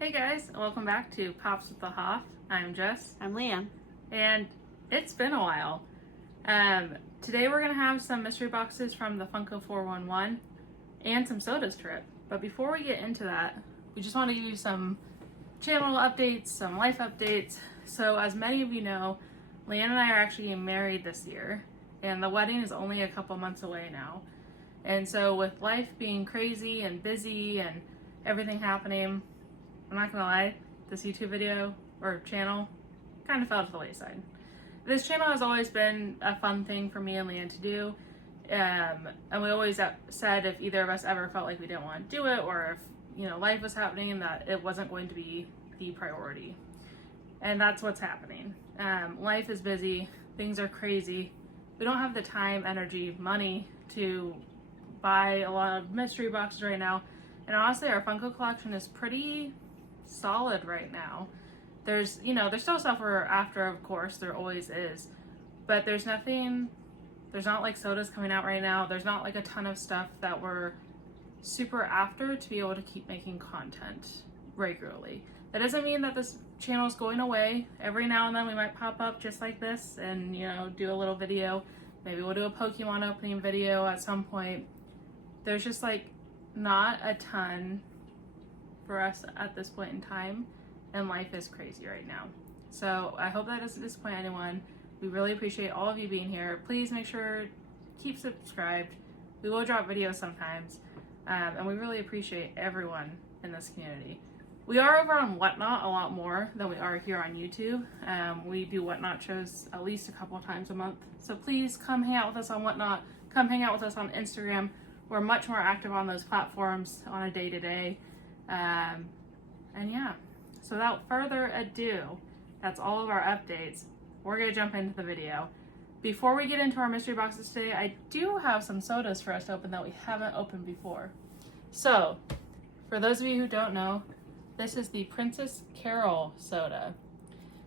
Hey guys, welcome back to Pops with the Hoff. I'm Jess. I'm Leanne. And it's been a while. Today we're going to have some mystery boxes from the Funko 411 and some sodas to rip. But before we get into that, we just want to give you some channel updates, some life updates. So as many of you know, Leanne and I are actually getting married this year, and the wedding is only a couple months away now. And so with life being crazy and busy and everything happening, I'm not gonna lie, this YouTube video or channel kind of fell to the wayside. This channel has always been a fun thing for me and Leanne to do. And we always said if either of us ever felt like we didn't want to do it, or if life was happening, that it wasn't going to be the priority. And that's what's happening. Life is busy, things are crazy. We don't have the time, energy, money to buy a lot of mystery boxes right now. And honestly, our Funko collection is pretty solid right now. There's still stuff we're after, of course, there always is, but there's not like sodas coming out right now. There's not like a ton of stuff that we're super after to be able to keep making content regularly. That doesn't mean that this channel is going away. Every now and then we might pop up just like this and do a little video. Maybe we'll do a Pokemon opening video at some point. There's just like not a ton for us at this point in time, and life is crazy right now. So I hope that doesn't disappoint anyone. We really appreciate all of you being here. Please make sure keep subscribed. We will drop videos sometimes, and we really appreciate everyone in this community. We are over on Whatnot a lot more than we are here on YouTube. We do Whatnot shows at least a couple times a month, so please come hang out with us on Whatnot. Come hang out with us on Instagram. We're much more active on those platforms on a day-to-day. And yeah, so without further ado, that's all of our updates. We're gonna jump into the video. Before we get into our mystery boxes today, I do have some sodas for us to open that we haven't opened before. So, for those of you who don't know, this is the Princess Carol soda.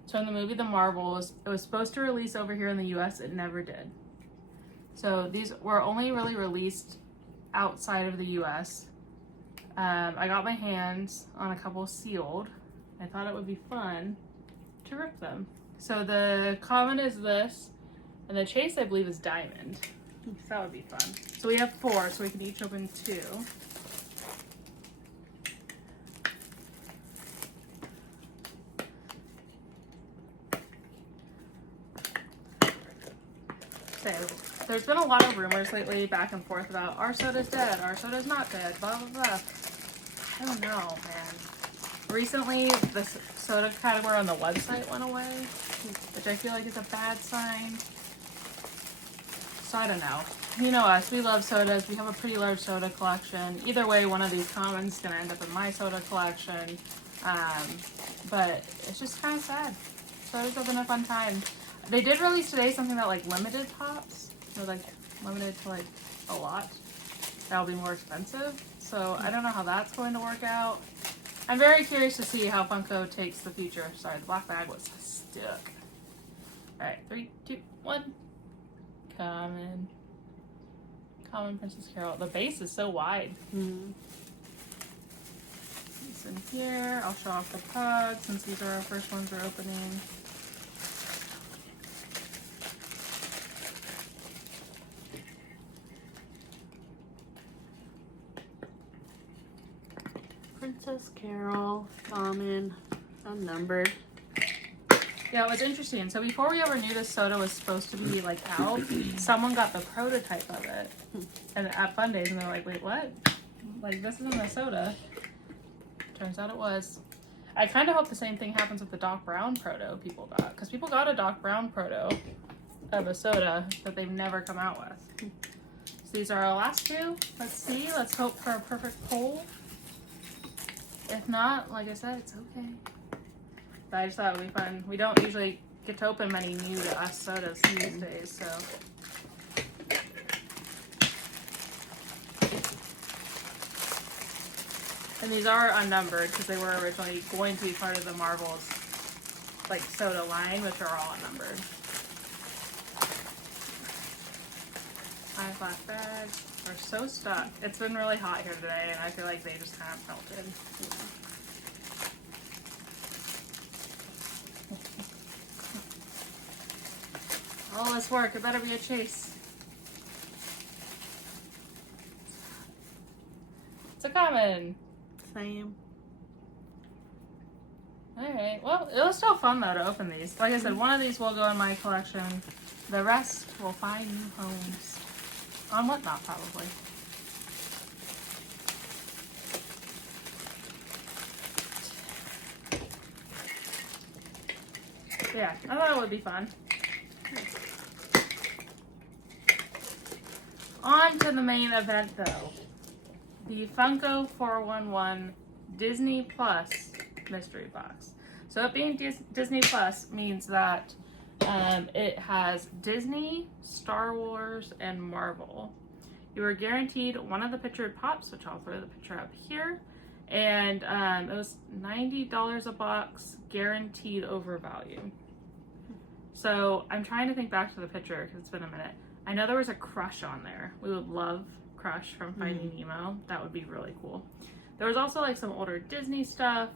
It's from the movie The Marvels. It was supposed to release over here in the US, it never did. So these were only really released outside of the US. I got my hands on a couple sealed. I thought it would be fun to rip them. So the common is this, and the chase I believe is diamond. So that would be fun. So we have 4, so we can each open 2. So there's been a lot of rumors lately back and forth about our soda's dead, our soda's not dead, blah blah blah. I don't know, man. Recently, the soda category on the website went away, which I feel like is a bad sign. So I don't know. You know us, we love sodas. We have a pretty large soda collection. Either way, one of these commons is going to end up in my soda collection. But it's just kind of sad. Sodas have been a fun time. They did release today something that like limited pops. They're like limited to like a lot. That'll be more expensive. So I don't know how that's going to work out. I'm very curious to see how Funko takes the future. Sorry, the black bag was stuck. Alright, 3, 2, 1. Common Princess Carol. The base is so wide. This in here. I'll show off the pug since these are our first ones we're opening. Princess Carol, common, unnumbered. Yeah, it was interesting. So before we ever knew this soda was supposed to be like out, someone got the prototype of it and at Fun Days, and they're like, "Wait, what? Like this isn't a soda." Turns out it was. I kind of hope the same thing happens with the Doc Brown proto people got, because people got a Doc Brown proto of a soda that they've never come out with. So these are our last 2. Let's see. Let's hope for a perfect pull. If not, like I said, it's okay. But I just thought it would be fun. We don't usually get to open many new to us sodas these days, so. And these are unnumbered because they were originally going to be part of the Marvels like soda line, which are all unnumbered. 5 black bags. We're so stuck. It's been really hot here today, and I feel like they just kind of melted. this work? It better be a chase. It's a common. Same. Alright, well, it was still fun though to open these. Like I said, one of these will go in my collection. The rest will find new homes. On Whatnot, probably. Yeah, I thought it would be fun. On to the main event though. The Funko 411 Disney Plus mystery box. So it being Disney Plus means that it has Disney, Star Wars, and Marvel. You are guaranteed one of the pictured pops, which I'll throw the picture up here. And it was $90 a box, guaranteed overvalue. So I'm trying to think back to the picture because it's been a minute. I know there was a Crush on there. We would love Crush from Finding Nemo. That would be really cool. There was also like some older Disney stuff.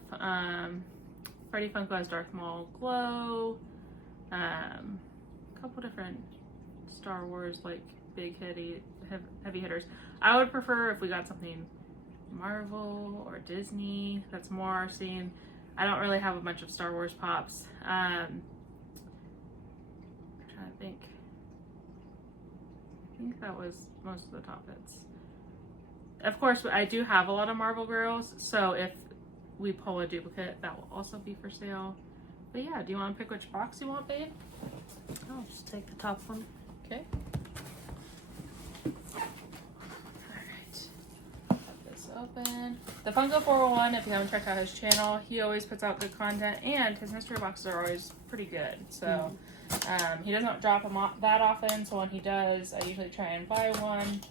Freddie Funko has Darth Maul Glow. A couple different Star Wars like big heavy hitters. I would prefer if we got something Marvel or Disney that's more our scene. I don't really have a bunch of Star Wars pops. I'm trying to think. I think that was most of the top hits. Of course, I do have a lot of Marvel girls, so if we pull a duplicate, that will also be for sale. But yeah, do you want to pick which box you want, babe? I'll just take the top one. Okay. Alright. Pop this open. The Funko 401, if you haven't checked out his channel, he always puts out good content, and his mystery boxes are always pretty good. So he doesn't drop them that often, so when he does, I usually try and buy one.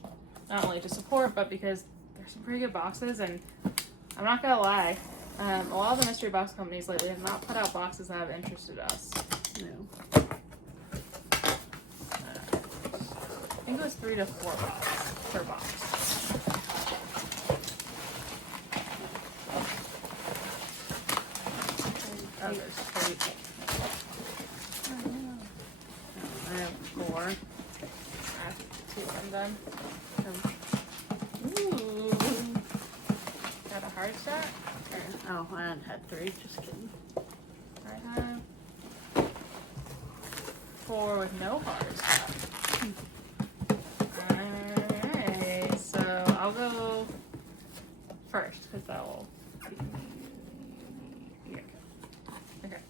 Not only to support, but because there's some pretty good boxes, and I'm not gonna lie, a lot of the mystery box companies lately have not put out boxes that have interested us. No. I think it was 3 to 4 bucks per box. Oh, there's 3. I have 4. 2 I'm done. Ooh. Got a hard stack? Oh, I had 3. Just kidding. I have 4 with no hard stack. Alright, so I'll go first because that will be... Yeah. Okay.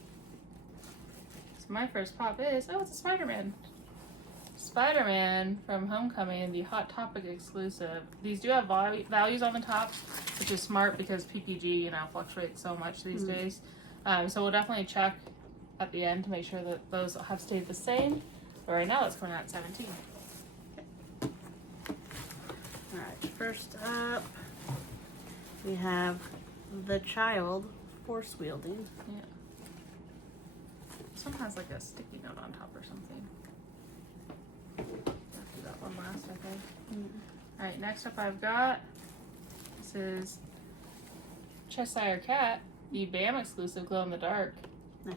So my first pop is, oh, it's a Spider-Man. Spider-Man from Homecoming, the Hot Topic exclusive. These do have values on the top, which is smart because PPG, fluctuates so much these days. So we'll definitely check at the end to make sure that those have stayed the same. But right now it's coming out at 17. Alright, first up, we have the child force wielding. Yeah. This one has like a sticky note on top or something. I'll do that one last, I think. Alright, next up I've got, this is Cheshire Cat, the BAM exclusive glow in the dark. Nice.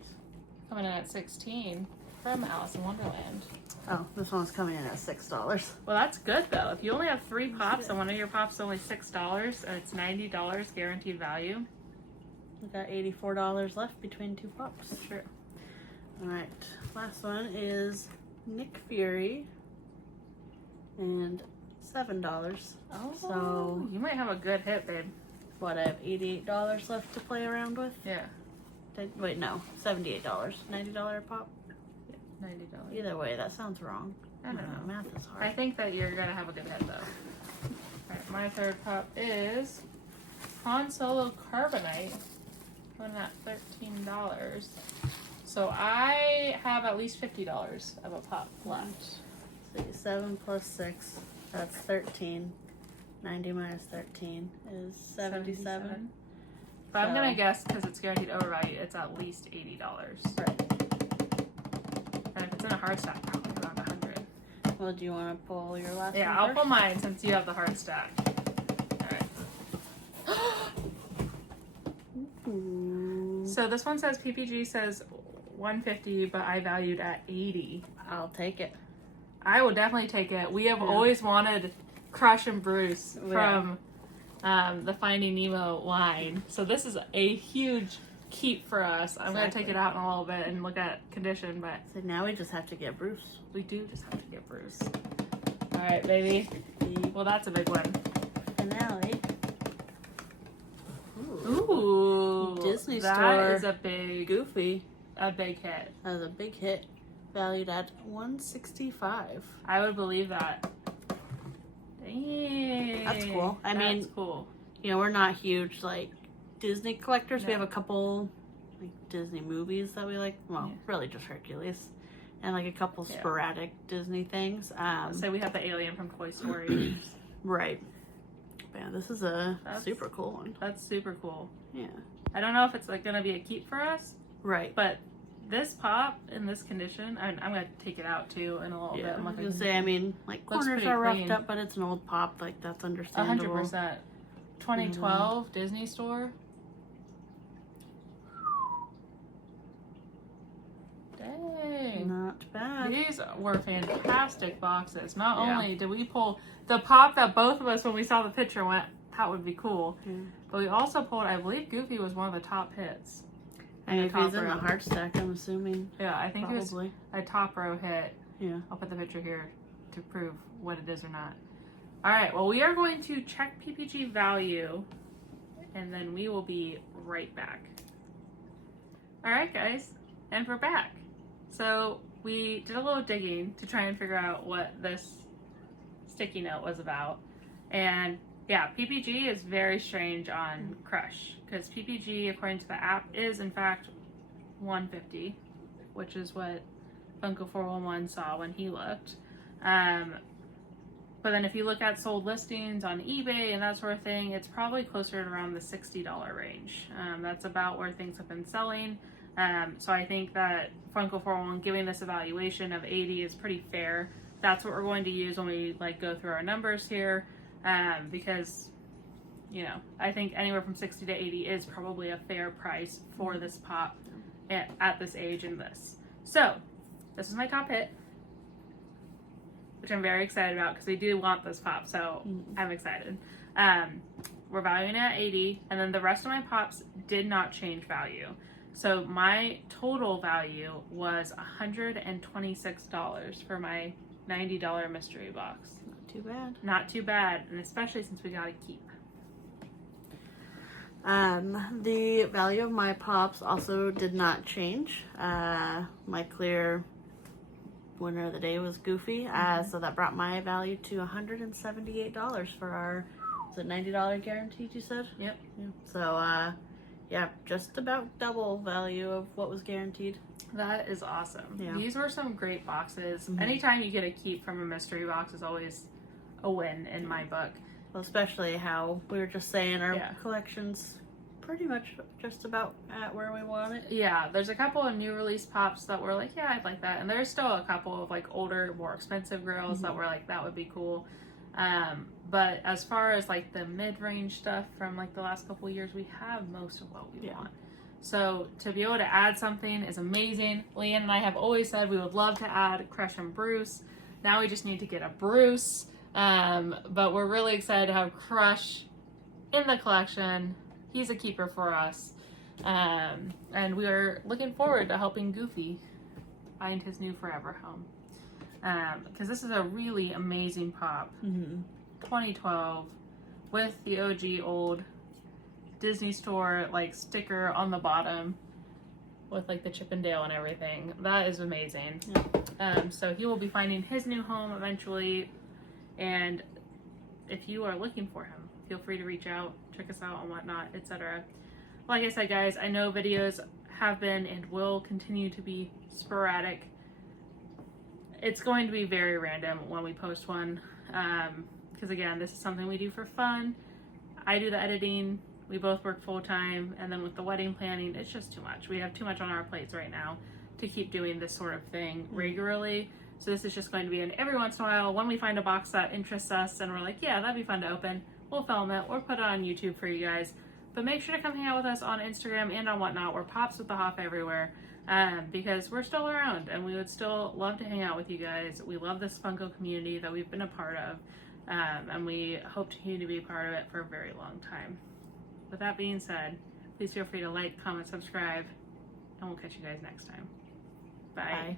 Coming in at 16 from Alice in Wonderland. Oh, this one's coming in at $6. Well, that's good though. If you only have 3 pops and one of your pops is only $6 and it's $90 guaranteed value. We got $84 left between 2 pops. Sure. Alright, last one is Nick Fury and $7. Oh, so you might have a good hit, babe. What, I have $88 left to play around with? Yeah. Wait, no, $78. $90 a pop? $90. Either way, that sounds wrong. I don't know. Math is hard. I think that you're gonna have a good hit though. Alright, my third pop is Han Solo Carbonite. Coming at $13. So I have at least $50 of a pop left. See, 7 plus 6, that's 13. 90 minus 13 is 77. But I'm gonna guess because it's guaranteed overvalue, it's at least $80. Right. And if it's in a hard stack, probably around 100. Well, do you want to pull your last one? Yeah, I'll first? pull mine since you have the hard stack. Alright. Ooh. So this one says PPG says $150, but I valued at $80. I'll take it. I will definitely take it. We have always wanted Crush and Bruce from the Finding Nemo line. So this is a huge keep for us. I'm going to take it out in a little bit and look at condition, but... So now we just have to get Bruce. We do just have to get Bruce. All right, baby. Well, that's a big one. Finale. Ooh. Disney Store. That is a big... Goofy. A big hit. That was a big hit. Valued at $165. I would believe that. Dang. That's cool. I mean, that's cool. You know, we're not huge, like, Disney collectors. No. We have a couple, like, Disney movies that we like. Well, really just Hercules. And, like, a couple sporadic Disney things. So we have the alien from Toy Story. Right. Man, this is a super cool one. That's super cool. Yeah. I don't know if it's, like, going to be a keep for us. Right. But this pop in this condition, I'm going to take it out, too, in a little bit. I was going to say, I mean, like, corners are roughed up, but it's an old pop. Like, that's understandable. 100%. 2012 Disney Store. Dang. Not bad. These were fantastic boxes. Not only did we pull the pop that both of us, when we saw the picture, went, that would be cool. But we also pulled, I believe Goofy was one of the top hits. And if he's in the hard stack, I'm assuming. Yeah, I think it was a top row hit. Yeah. I'll put the picture here to prove what it is or not. All right, well, we are going to check PPG value, and then we will be right back. All right, guys, and we're back. So we did a little digging to try and figure out what this sticky note was about. And yeah, PPG is very strange on Crush, because PPG, according to the app, is in fact $150, which is what Funko 411 saw when he looked. But then if you look at sold listings on eBay and that sort of thing, it's probably closer to around the $60 range. That's about where things have been selling. So I think that Funko 411 giving this evaluation of 80 is pretty fair. That's what we're going to use when we like go through our numbers here, because, you know, I think anywhere from 60 to 80 is probably a fair price for this pop at this age and this. So this is my top hit, which I'm very excited about because we do want this pop, so I'm excited. We're valuing it at 80, and then the rest of my pops did not change value. So my total value was $126 for my $90 mystery box. Not too bad. Not too bad, and especially since we got a keep. The value of my pops also did not change. My clear winner of the day was Goofy, so that brought my value to $178 for our, is it $90 guaranteed, you said? Yep. Yeah. So, yeah, just about double value of what was guaranteed. That is awesome. Yeah. These were some great boxes. Anytime you get a keep from a mystery box is always a win in my book. Well, especially how we were just saying our collection's pretty much just about at where we want it. Yeah, there's a couple of new release pops that were like, yeah, I'd like that. And there's still a couple of like older, more expensive grills that were like, that would be cool. But as far as like the mid-range stuff from like the last couple of years, we have most of what we want. So to be able to add something is amazing. Leanne and I have always said we would love to add Crush and Bruce. Now we just need to get a Bruce. But we're really excited to have Crush in the collection. He's a keeper for us. And we are looking forward to helping Goofy find his new forever home. Because this is a really amazing pop. 2012 with the OG old Disney Store like sticker on the bottom with like the Chippendale and everything. That is amazing. So he will be finding his new home eventually, and if you are looking for him, feel free to reach out, check us out and whatnot, etc. Like I said, guys, I know videos have been and will continue to be sporadic. It's going to be very random when we post one, because again, this is something we do for fun. I do the editing, we both work full-time, and then with the wedding planning, it's just too much. We have too much on our plates right now to keep doing this sort of thing regularly. So this is just going to be an every once in a while, when we find a box that interests us and we're like, yeah, that'd be fun to open, we'll film it or put it on YouTube for you guys. But make sure to come hang out with us on Instagram and on whatnot. We're Pops with the Hop everywhere, because we're still around and we would still love to hang out with you guys. We love this Funko community that we've been a part of, and we hope to continue to be a part of it for a very long time. With that being said, please feel free to like, comment, subscribe, and we'll catch you guys next time. Bye. Bye.